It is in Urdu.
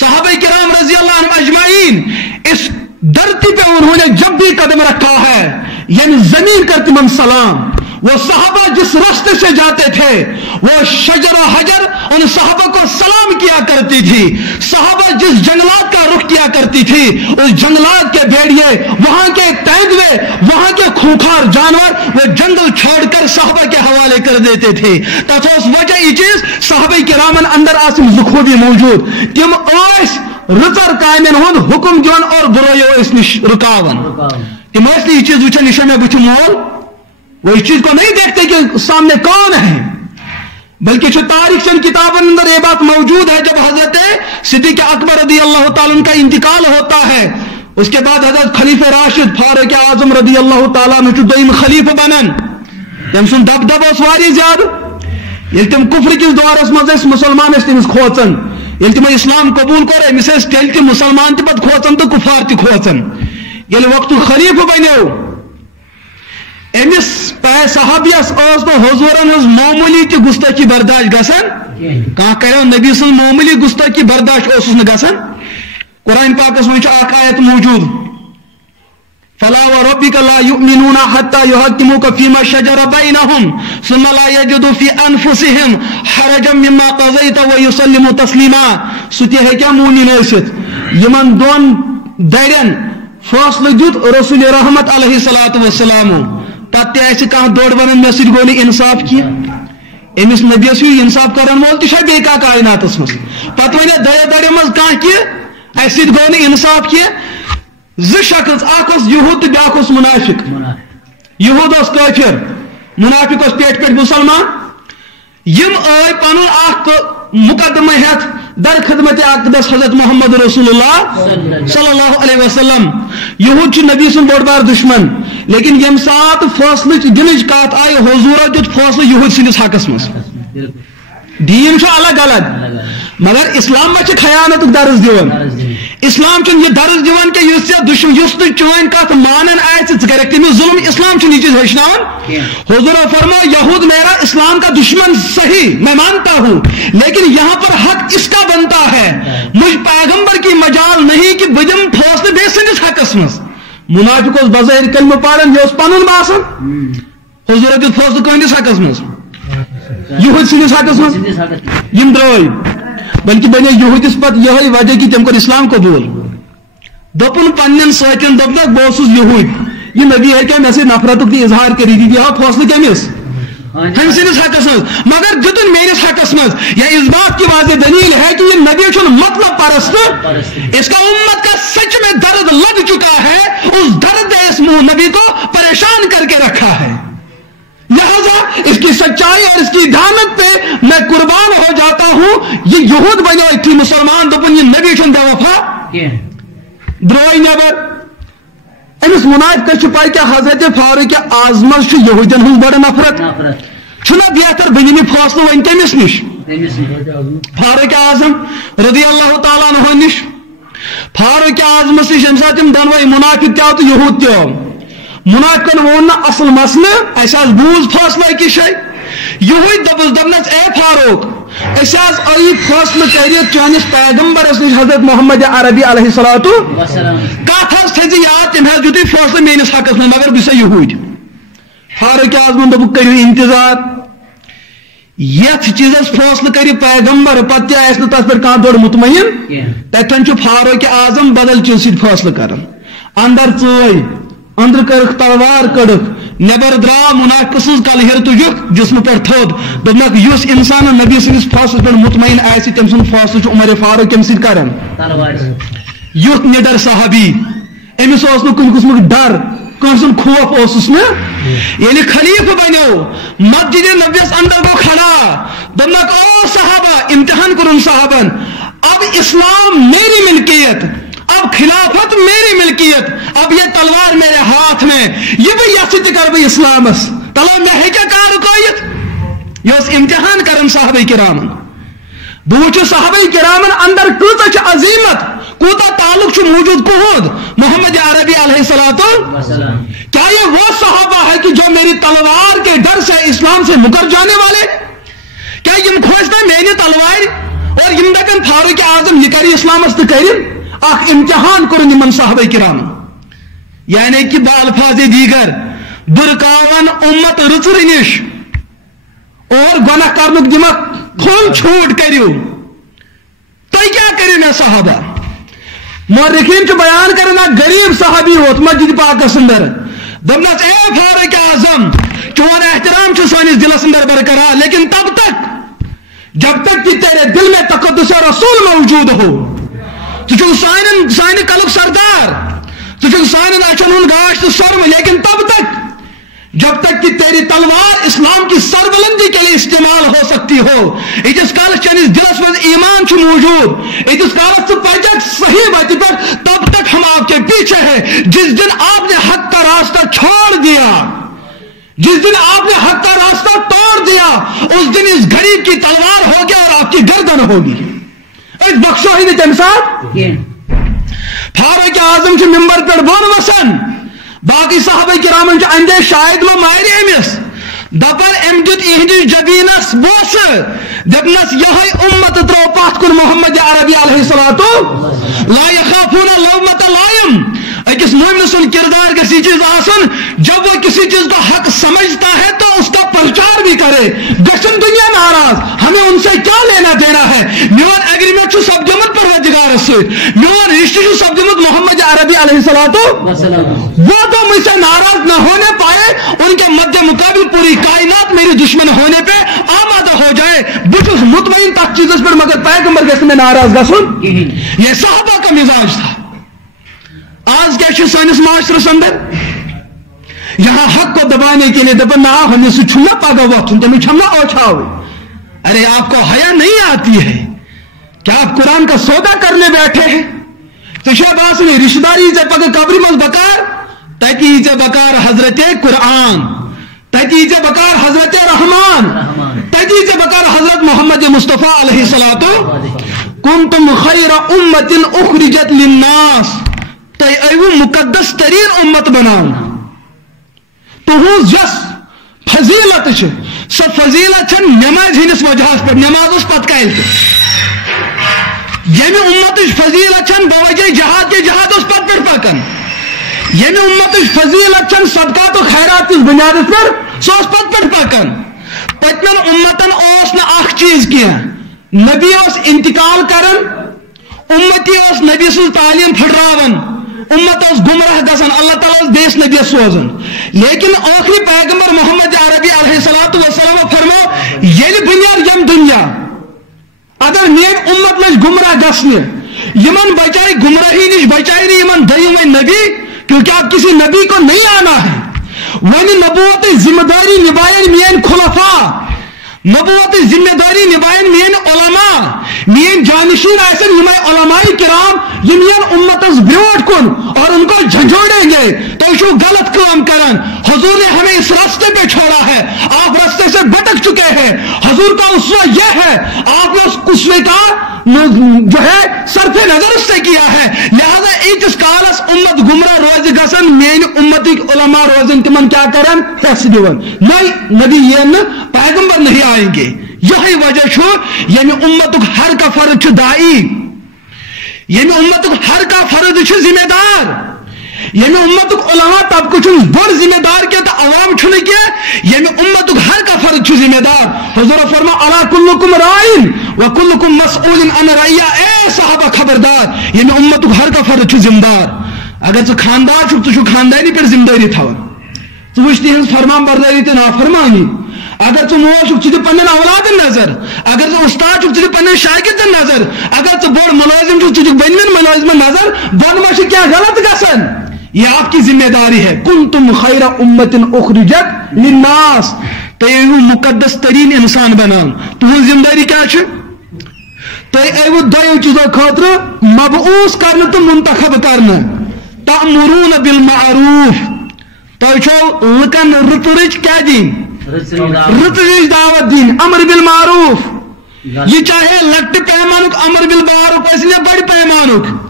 صحابہ کرام رضی اللہ عنہم اجمعین اس دھرتی پہ انہوں نے جب بھی قدم رکھا ہے یعنی زمین کرتی من سلام. وہ صحابہ جس راستے سے جاتے تھے وہ شجر و حجر ان صحابہ کو سلام کیا کرتی تھی. صحابہ جس جنگلات کا رخ کیا کرتی تھی اس جنگلات کے بھیڑیے, وہاں کے تیندوے, وہاں کے خونخوار جانور وہ جنگل چھوڑ کر صحابہ کے حوالے کر دیتے تھے. تتھوس وجہ یہ چیز صحابہ کرامن اندر آسم زخوبی موجود. تم اس رچر کامن ہند حکم دون اور برائیو اس نش رکاون. تم اس یہ چیز وچھن نشا میں بچ مول وہ اس چیز کو نہیں دیکھتے کہ سامنے کون ہے, بلکہ جو تاریخ چند کتابوں اندر یہ بات موجود ہے جب حضرت صدیق اکبر رضی اللہ تعالیٰ عنہ کا انتقال ہوتا ہے اس کے بعد حضرت خلیفہ راشد فاروق اعظم رضی اللہ تعالیٰ عنہ دویم خلیفہ بنن. تم سن دبدب اس واری زیادہ یل تم کفر کس دورس مز مسلمان تمس کھوچان, یل تم اسلام قبول کر امس تیل تم مسلمان تہ پتہ کھوچان تو کفار تہ کھوچان. یل وقت خلیفہ بنو امس صحابیس تو حضورن ہز معمولی تہ گستاخی برداشت گژھان, کھانا کرو نبی سن معمولی گستاخی برداشت اوسس نہ گژھان. قرآن پاکس من اخ آیت موجود فلا وربك لا يؤمنون حتى يحكموك فيما شجر بينهم ثم لا يجدوا في انفسهم حرجا مما قضيت ويسلموا تسليما. ستی ہیکیا مومن ٲسِتھ یمن دون درین فٲصلہٕ دیُت رسول رحمت علیہ الصلوۃ والسلام پتہ آسہِ کانٛہہ دوٚر ونان مےٚ سۭتۍ گوٚو نہٕ انصاف کینٛہہ أمِس نبیس ہیوٗ انصاف کرن وول تہِ چھا بیٚیہِ کانٛہہ کائناتس منٛز پتہٕ ونہِ دۄیو منٛز کانٛہہ کہِ اسہِ سۭتۍ گوٚو نہٕ انصاف کینٛہہ. زٕ شخص اکھ اوس یہود تہٕ بیاکھ اوس منافق. یہود اوس کٲفر, منافق اوس پیٹھ پیٹھ مسلمان. یم آے پنُن اکھ مقدمہ ہیتھ در خدمت اقدس حضرت محمد رسول اللہ صلی اللہ علیہ وسلم. یہود چھ نبی سن بوڑ بار دشمن, لیکن یم سات فٲصلٕچ دِنٕچ کتھ آیہِ حضورو دیُت فٲصلہٕ یہود سٕنٛدِس حقس منٛز. دین چھُ الگ الگ مگر اسلام ما چھِ خیانتُک درس دِوان. اسلام چھُنہٕ یہِ درس دِوان کہ یُس ژےٚ دشمن یُس نہٕ چٲنۍ کتھ مانان آسہِ ژٕ کَرکھ تٔمِس ظلم. اسلام چھُنہٕ یہِ چیٖز ہیٚچھناوان. حضورو فرمایا یہود میرا اسلام کا دشمن صحیح میں مانتا ہوں, لیکن یہاں پر حق اس کا بنتا ہے. مجھ پیغمبر کی مجال نہیں کہ بہٕ دِمہٕ فٲصلہٕ بیٚیہِ سٕنٛدِس حقس منٛز. منافق اوس بظٲہِر کلمہٕ پران یہِ اوس پنُن باسان. حضورو دیُت فٲصلہٕ کٕہٕنٛدِس حقس منٛز یہود سٕنٛدِس حقس منٛز. یم درٛاے بلکہ بنے یہودس پتہ یہ وجہ کہ تم کر اسلام قبول. دپن پنن ساتن دپنک بہ اوسُس یہود, یہ نبی ہے کہ مے سے نفرتک تہ اظہار کری دی ہا فٲصلہٕ کمس ہم سندس حقس مز مگر دتن میرس حقس مز. یا اس بات کی واضح دلیل ہے کہ یہ نبی چھن مطلب پرست, اس کا امت کا سچ میں درد لگ چکا ہے. اس درد نے اس نبی کو پریشان کر کے رکھا ہے. لہذا اس کی سچائی اور اس کی دھانت پہ میں قربان ہو جاتا ہوں. یہ یہود بنو تھی مسلمان دپن یہ نبی چھن بے وفا درائے نبر. امس منافقس پائی کہ حضرت فاروق اعظم یہودین ہز بڑ نفرت چھنا بہتر بنی فاصلہ ون تمس نش فاروق اعظم رضی اللہ تعالیٰ عنہ نش. فاروق اعظم نش یم سات دونوے منافق تہ تو یہود تہ منافقن وون نا اصل مسئلہ اس بوز فاصلہ کی شے. یہود دپس دپنس اے فاروق اس آئی فاصلہ کر چانس پیغمبرس نش حضرت محمد عربی علیہ الصلوۃ کت حظ تھز یاد تم حظ دیت فاصلہ میانس حقس من مگر بہ یہود. فاروق اعظم دپ کرو انتظار یتھ چیزس فاصلہ کر پیغمبر پتہ آس نا تس پہ کھانا دوڑ مطمئن تتن فاروق اعظم بدل چیز سی فاصلہ کران. اندر ژٲے اندر کرک تلوار کڑک نبر درا منافق سن کلہر تجک جسم پہ تھود دپنک یس انسان نبی سندس فاصلہ پہ مطمئن آسہ تم سن فاصلہ عمر فاروق کم سۭتۍ کران. یُتھ نڈر صحابی امس اوس نہٕ کُنہِ قٕسمُک ڈر کٲنٛسہِ ہُنٛد خوف اوسُس نہٕ. ییٚلہِ خلیفہ بنیو مسجد نبیس اندر گو کھڑا دپنک او صحابہ امتحان کرن صحابن اب اسلام میری ملکیت, اب خلافت میری ملکیت, اب یہ تلوار میرے ہاتھ میں, یہ بھی یس کر بہ اسلامس تلا میں کیا کار رکویت. یہ اس امتحان کرن صحابہ کرامن. بہ وچھ صحابہ کرامن اندر کۭژاہ چھ عظیمت, کوتا تعلق چھ موجود کہود محمد عربی علیہ السلام. کیا یہ وہ صحابہ ہے کہ جو میری تلوار کے ڈر سے اسلام سے مکر جانے والے؟ کیا یم کھوجتا میری تلوار اور یم دپن فاروق اعظم یہ کری اسلامس تو کرن اخ امتحان کرن یمن صحابہ کرام یعنی کہ بالفاظ دیگر برکاون امت رچر نش اور گناہ کرنک دمک کھول چھوٹ کریو تو کیا کریں میں صحابہ مورخین کے بیان کرنا غریب صحابی ہوت مسجد پاک اندر دپنس اے فاروق اعظم چون احترام سانس دلس اندر برقرار لیکن تب تک جب تک کہ تیرے دل میں تقدس رسول موجود ہو تو سانہ کلک سردار تو سان اچھن ہند گاش تو سرم لیکن تب تک جب تک کہ تیری تلوار اسلام کی سربلندی کے لیے استعمال ہو سکتی ہو اتس کالس چنس دلس من ایمان موجود اتس کالس تو پچک صحیح وتہ پر تب تک ہم آپ کے پیچھے ہیں جس دن آپ نے حق کا راستہ چھوڑ دیا جس دن آپ نے حق کا راستہ توڑ دیا اس دن اس غریب کی تلوار ہوگی اور آپ کی گردن ہوگی اس بخشو ہی تم ساتھ فاروق اعظم کے ممبر پر بون وسن باقی صحابہ کرام اندے شاید وہ ماری امس دپر ام دت اہد جبینس بوس دپنس یہ امت ترو پات کن محمد عربی علیہ الصلوۃ لا یخافون لومۃ لائم اکس مومن سن کردار کسی چیز آسن جب وہ کسی چیز کو حق سمجھتا ہے تو اس کا پرچار بھی کرے گشن دنیا ناراض ہمیں ان سے کیا لینا دینا ہے میون ایگریمنٹ سبجمت پروردگار سے میون رشتہ سبجمت محمد عربی علیہ الصلوۃ وہ تو مجھ سے ناراض نہ ہونے پائے ان کے مد مقابل پوری کائنات میری دشمن ہونے پہ آمادہ ہو جائے بچس مطمئن تک چیز پر مگر پیغمبر کے میں ناراض گھن یہ صحابہ کا مزاج تھا آج کیا سانس معاشرس اندر یہاں حق کو دبانے کے لیے دپن نہ ہمیں سے چھنا پاگا وقت تمہیں چھمنا اوچھاؤ ارے آپ کو حیا نہیں آتی ہے کیا آپ قرآن کا سودا کرنے بیٹھے ہیں تو شہباز میں رشتہ داری سے پکا قبری مز بکار تاکہ سے بکار حضرت قرآن تاکہ سے بکار حضرت رحمان تاکہ سے بکار حضرت محمد مصطفیٰ علیہ الصلوۃ کنتم خیر امت اخرجت للناس تو ایو مقدس ترین امت بناؤ تو یس فضیلت سو فضیلت نماز ہندس وجہ پہ نماز پتہ کل یم امت فضیلت بوجہ جہاد کے جہاد پتہ پہ پکان یم امت فضیلت صدقات و خیرات کس بنیاد پر سو پتہ پہ پکان پتمن امتن اخ چیز کی نبی انتقال کرن امتی نبی سن تعلیم پھٹراون امت گمراہ گژھان اللہ تعالیٰ بیس نبی سوزن لیکن آخری پیغمبر محمد عربی علیہ الصلوۃ والسلام فرمو یل بنیاد یم دنیا اگر مین امت مجھ گمراہ گھنے یمن بچائے گمراہی نش بچائے نہیں یمن دیم نبی کیونکہ آپ کسی نبی کو نہیں آنا ہے ون نبوت ذمہ داری نبائن مین خلفاء نبوت ذمہ داری نبائن مین علماء مین جانشین آسن یم علماء کرام یم امتس بروٹ کن اور ان کو جھنجھوڑیں گے تو شو غلط کام کرن حضور نے ہمیں اس راستے پہ چھوڑا ہے آپ راستے سے بھٹک چکے ہیں حضور کا اسوہ یہ ہے آپ نے اس اسوے کا جو ہے صرف نظر اس سے کیا ہے لہذا ایچ کالس امت گمراہ روز گسن مین امتی علماء روزن تمن کیا کرن حص دون نہیں نبی یہ پیغمبر نہیں آئیں گے یہی وجہ چھو یعنی امتک ہر کا فرد چھو دائی یعنی امتک ہر کا فرد چھو ذمہ دار یعنی امتک علماء طبقہ چھو بڑ ذمہ دار کیا تو عوام چھو نہیں کیا یعنی امتک ہر کا فرد چھو ذمہ دار حضور فرما الا کلکم رائن وکلکم مسئول عن رعیہ اے صحابہ خبردار یعنی امتک ہر کا فرد چھو ذمہ دار اگر تو خاندار چھو تو خاندانی پر ذمہ داری تھا تو وشتی ہنس فرمان برداری تے نافرمانی اگر تو مول چھک ژٕ دِ پنن اولادن نظر اگر تو استاد چھک ژٕ دِ پنن شاگردن نظر اگر تو بڑ ملازم چھک ژٕ دِکھ بنمن ملازمن نظر بون ما کیا غلط گژھان یہ آپ کی ذمہ داری ہے کنتم خیر امت اخرجت للناس تو مقدس ترین انسان بنان تہذ ذمہ داری کیا چھ تو ایو دو چیزوں خاطر مبعوث کرنا تو منتخب کرنا تأمرون بالمعروف تو چھو لکن رترچ کیا دین رترچ دعوت دین امر بالمعروف یہ چاہے لکٹ پیمانک امر بالمعروف اس لیے بڑی پیمانک